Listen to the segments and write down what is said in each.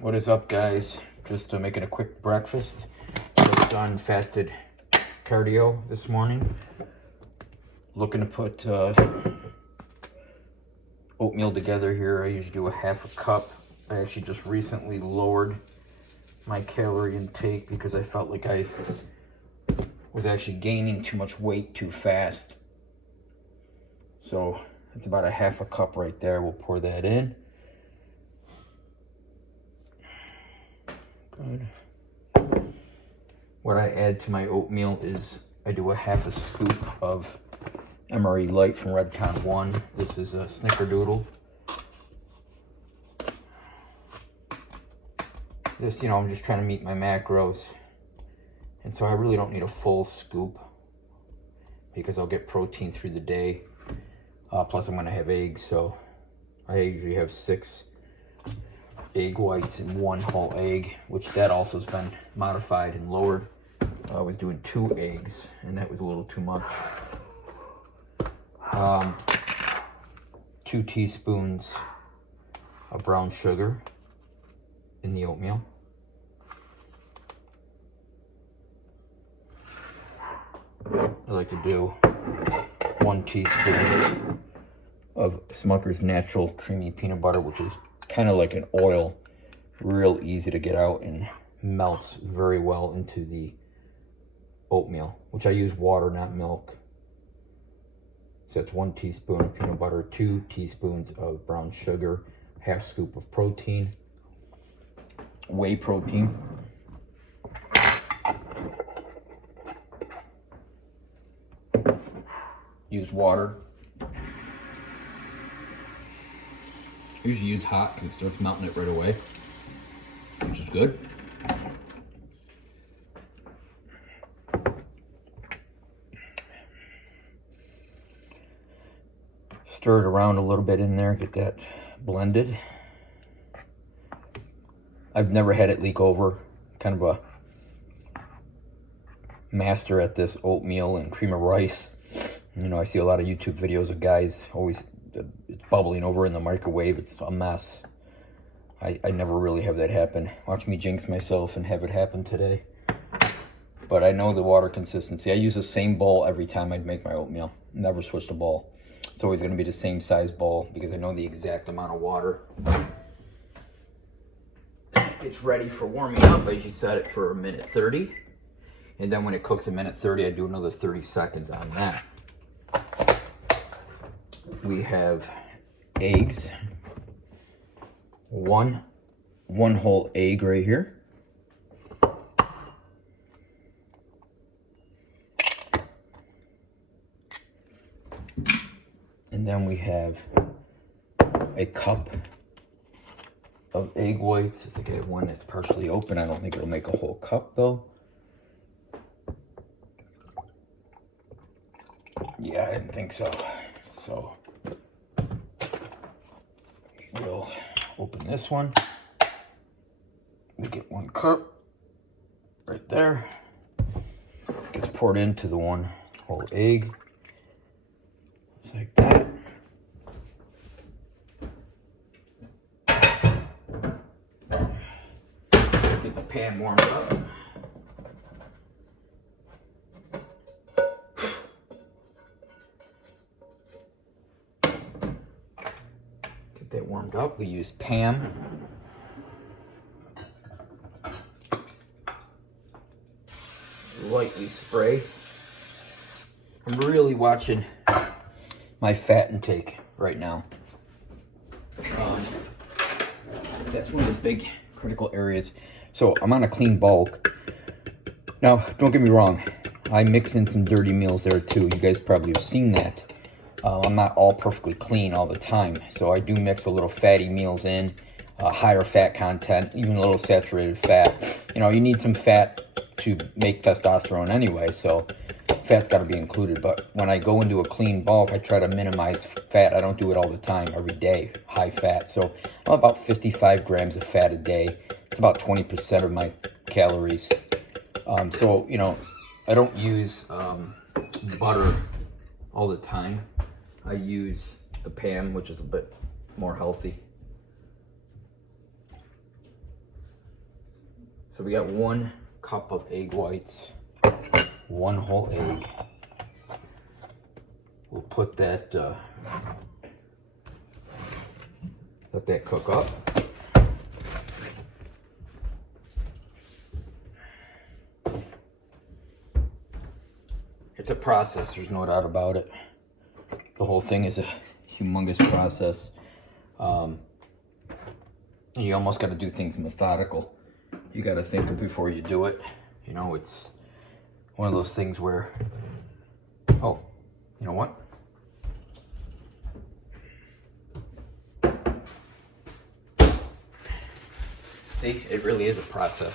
What is up, guys? Just making a quick breakfast. Just done fasted cardio this morning. Looking to put oatmeal together here. I usually do a half a cup. I actually just recently lowered my calorie intake because I felt like I was actually gaining too much weight too fast. So it's about a half a cup right there. We'll pour that in. Good. What I add to my oatmeal is I do a half a scoop of MRE Light from Redcon 1. This is a snickerdoodle. This, I'm just trying to meet my macros. And so I really don't need a full scoop because I'll get protein through the day. Plus I'm gonna have eggs, so I usually have 6 egg whites and 1 whole egg, which that also has been modified and lowered. I was doing 2 eggs and that was a little too much. 2 teaspoons of brown sugar in the oatmeal. I like to do 1 teaspoon of Smucker's Natural Creamy Peanut Butter, which is kind of like an oil, real easy to get out and melts very well into the oatmeal, which I use water, not milk. So that's 1 teaspoon of peanut butter, 2 teaspoons of brown sugar, half scoop of protein, whey protein. Use water. Usually use hot because it starts melting it right away, which is good. Stir it around a little bit in there, get that blended. I've never had it leak over. Kind of a master at this oatmeal and cream of rice. I see a lot of YouTube videos of guys always, it's bubbling over in the microwave. It's a mess. I never really have that happen. Watch me jinx myself and have it happen today. But I know the water consistency. I use the same bowl every time I'd make my oatmeal. Never switch the bowl. It's always going to be the same size bowl because I know the exact amount of water. It's ready for warming up. I usually set it for 1:30. And then when it cooks 1:30, I do another 30 seconds on that. We have eggs. One whole egg right here. And then we have a cup of egg whites. I think I have one that's partially open. I don't think it'll make a whole cup though. Yeah, I didn't think so. So we'll open this one. We get 1 cup right there. Gets poured into the 1 whole egg. Just like that. Get the pan warmed up. Get that warmed up. We use Pam. Lightly spray. I'm really watching my fat intake right now. That's one of the big critical areas. So I'm on a clean bulk. Now, don't get me wrong. I mix in some dirty meals there too. You guys probably have seen that. I'm not all perfectly clean all the time. So I do mix a little fatty meals in, higher fat content, even a little saturated fat. You need some fat to make testosterone anyway, so fat's got to be included. But when I go into a clean bulk, I try to minimize fat. I don't do it all the time, every day, high fat. So I'm about 55 grams of fat a day. It's about 20% of my calories. So, I don't use butter all the time. I use the Pam, which is a bit more healthy. So we got 1 cup of egg whites, 1 whole egg. We'll put that, let that cook up. It's a process, there's no doubt about it. The whole thing is a humongous process. And you almost got to do things methodical. You got to think before you do it. You know, it's one of those things where, oh, you know what? See, it really is a process.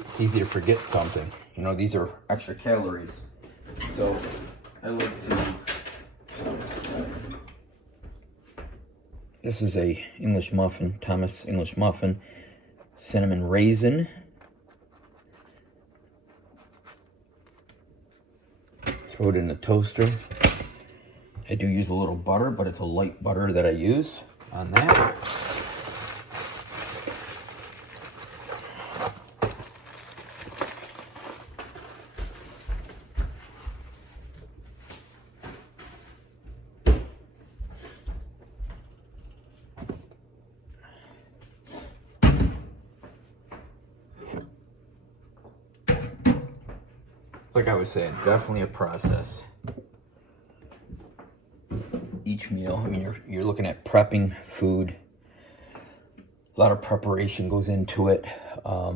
It's easy to forget something. You know, these are extra calories. So I like to, this is a English muffin, Thomas English muffin, cinnamon raisin. Throw it in the toaster. I do use a little butter, but it's a light butter that I use on that. Like I was saying, definitely a process. Each meal, I mean, you're looking at prepping food. A lot of preparation goes into it. A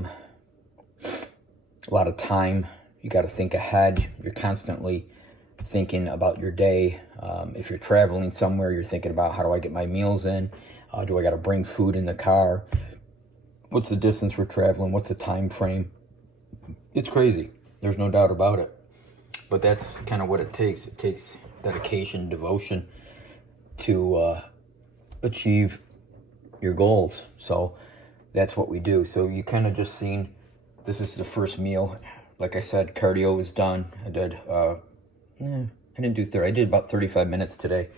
lot of time. You got to think ahead. You're constantly thinking about your day. If you're traveling somewhere, you're thinking about, how do I get my meals in? Do I got to bring food in the car? What's the distance we're traveling? What's the time frame? It's crazy. There's no doubt about it. But that's kind of what it takes. It takes dedication, devotion to achieve your goals. So that's what we do. So you kind of just seen, this is the first meal. Like I said, cardio is done. I did, I didn't do 30. I did about 35 minutes today.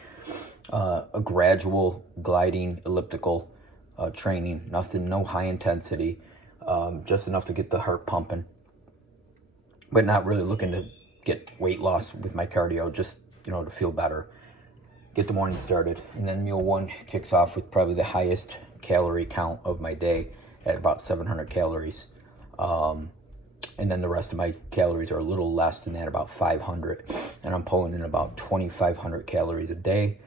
A gradual gliding elliptical training. Nothing, no high intensity. Just enough to get the heart pumping. But not really looking to get weight loss with my cardio, just, you know, to feel better, get the morning started. And then meal 1 kicks off with probably the highest calorie count of my day at about 700 calories. And then the rest of my calories are a little less than that, about 500. And I'm pulling in about 2,500 calories a day.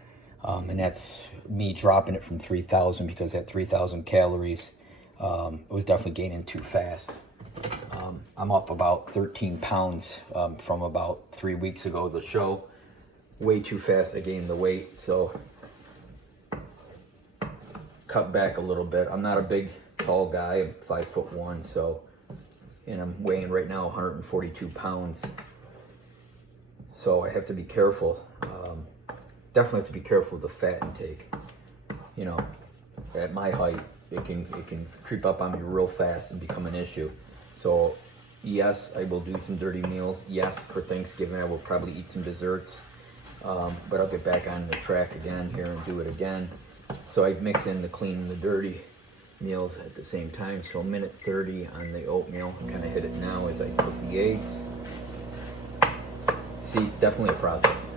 And that's me dropping it from 3,000, because at 3,000 calories, it was definitely gaining too fast. I'm up about 13 pounds from about 3 weeks ago, the show. Way too fast, I gained the weight, so cut back a little bit. I'm not a big, tall guy, I'm 5'1", so, and I'm weighing right now 142 pounds. So I have to be careful. Definitely have to be careful with the fat intake. You know, at my height, it can creep up on me real fast and become an issue. So yes, I will do some dirty meals. Yes, for Thanksgiving I will probably eat some desserts. But I'll get back on the track again here and do it again. So I mix in the clean and the dirty meals at the same time. So 1:30 on the oatmeal. Kind of hit it now as I cook the eggs. See, definitely a process.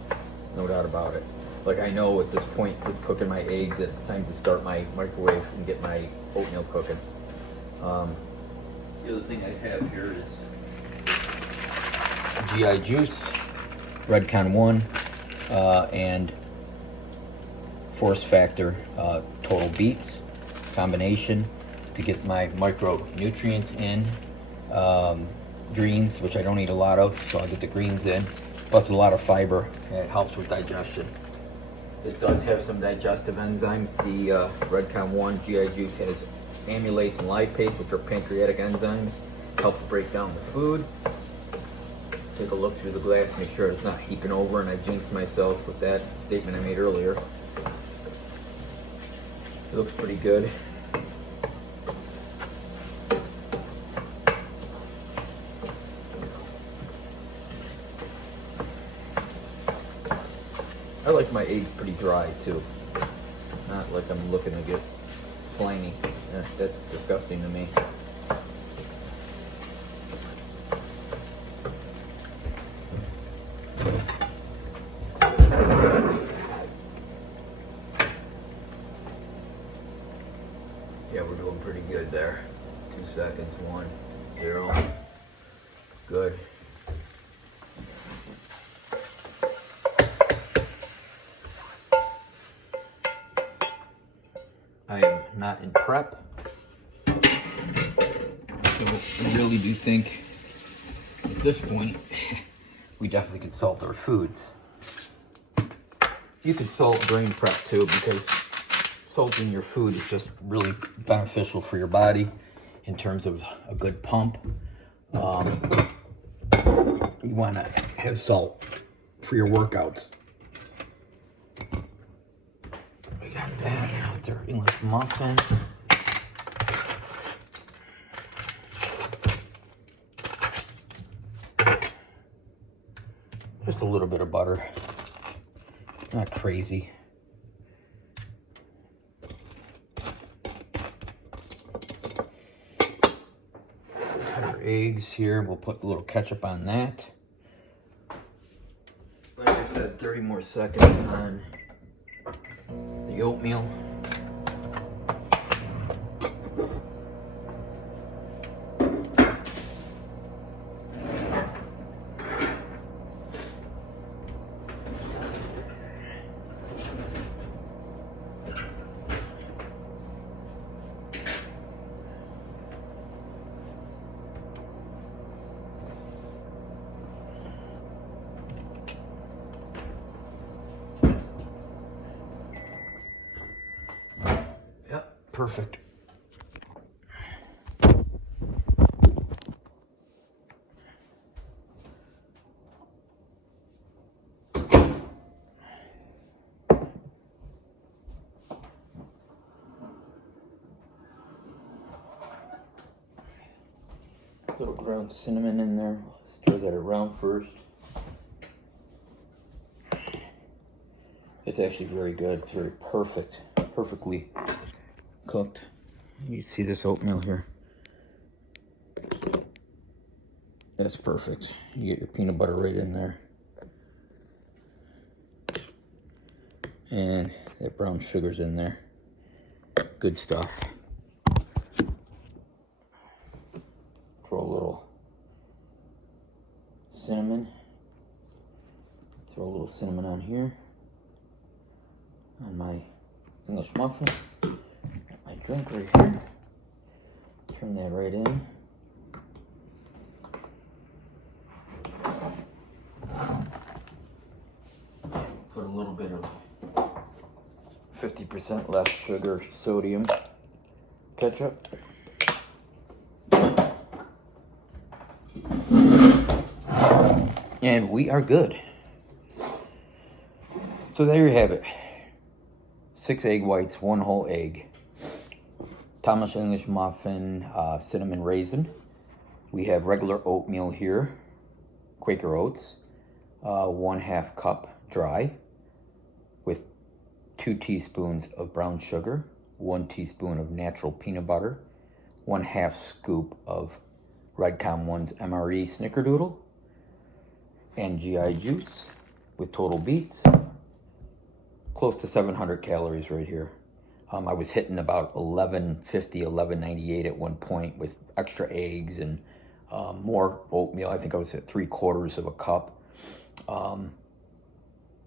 No doubt about it. Like, I know at this point with cooking my eggs, it's time to start my microwave and get my oatmeal cooking. The other thing I have here is GI Juice, Redcon 1, and Force Factor Total Beets combination to get my micronutrients in. Greens, which I don't eat a lot of, so I'll get the greens in. Plus a lot of fiber, and it helps with digestion. It does have some digestive enzymes. The Redcon 1 GI Juice has amylase and lipase, which are pancreatic enzymes, help to break down the food. Take a look through the glass, make sure it's not heaping over, and I jinxed myself with that statement I made earlier. It looks pretty good. I like my eggs pretty dry too. Not like I'm looking to get slimy. That's disgusting to me. Yeah, we're doing pretty good there. 2 seconds, 1, 0. Good. I am not in prep, so I really do think at this point we definitely could salt our foods. You could salt during prep too, because salting your food is just really beneficial for your body in terms of a good pump. You want to have salt for your workouts. We got that out there, English muffin. Just a little bit of butter, not crazy. Got our eggs here, we'll put a little ketchup on that. Like I said, 30 more seconds on the oatmeal. Yep, perfect. Little ground cinnamon in there. Stir that around first. It's actually very good. It's very perfectly cooked. You see this oatmeal here? That's perfect. You get your peanut butter right in there. And that brown sugar's in there. Good stuff. Throw a little cinnamon. Throw a little cinnamon on here. On my English muffin. Got my drink right here. Turn that right in. Put a little bit of 50% less sugar, sodium ketchup. And we are good. So there you have it. 6 egg whites, 1 whole egg. Thomas English muffin, cinnamon raisin. We have regular oatmeal here, Quaker oats, 1/2 cup dry, with 2 teaspoons of brown sugar, 1 teaspoon of natural peanut butter, 1/2 scoop of Redcom 1's MRE snickerdoodle, and GI juice with total beets. Close to 700 calories right here. I was hitting about 1150, 1198 at one point with extra eggs and more oatmeal. I think I was at 3/4 of a cup.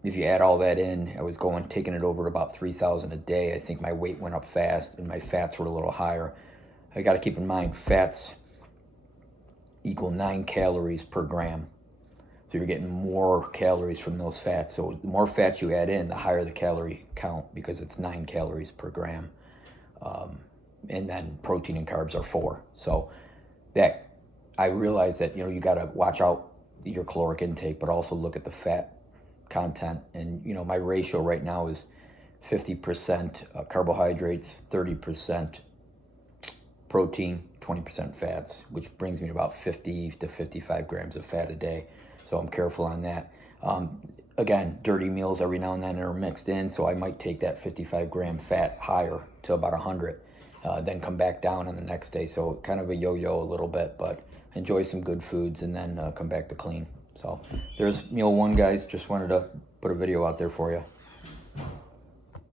If you add all that in, I was taking it over to about 3,000 a day. I think my weight went up fast and my fats were a little higher. I got to keep in mind, fats equal 9 calories per gram. So you're getting more calories from those fats. So the more fats you add in, the higher the calorie count, because it's 9 calories per gram. And then protein and carbs are 4. So that, I realize that, you got to watch out your caloric intake, but also look at the fat content. And, my ratio right now is 50% carbohydrates, 30% protein, 20% fats, which brings me to about 50 to 55 grams of fat a day. So I'm careful on that. Again, dirty meals every now and then are mixed in, so I might take that 55 gram fat higher to about 100, then come back down on the next day. So kind of a yo-yo a little bit, but enjoy some good foods and then come back to clean. So there's meal 1, guys. Just wanted to put a video out there for you.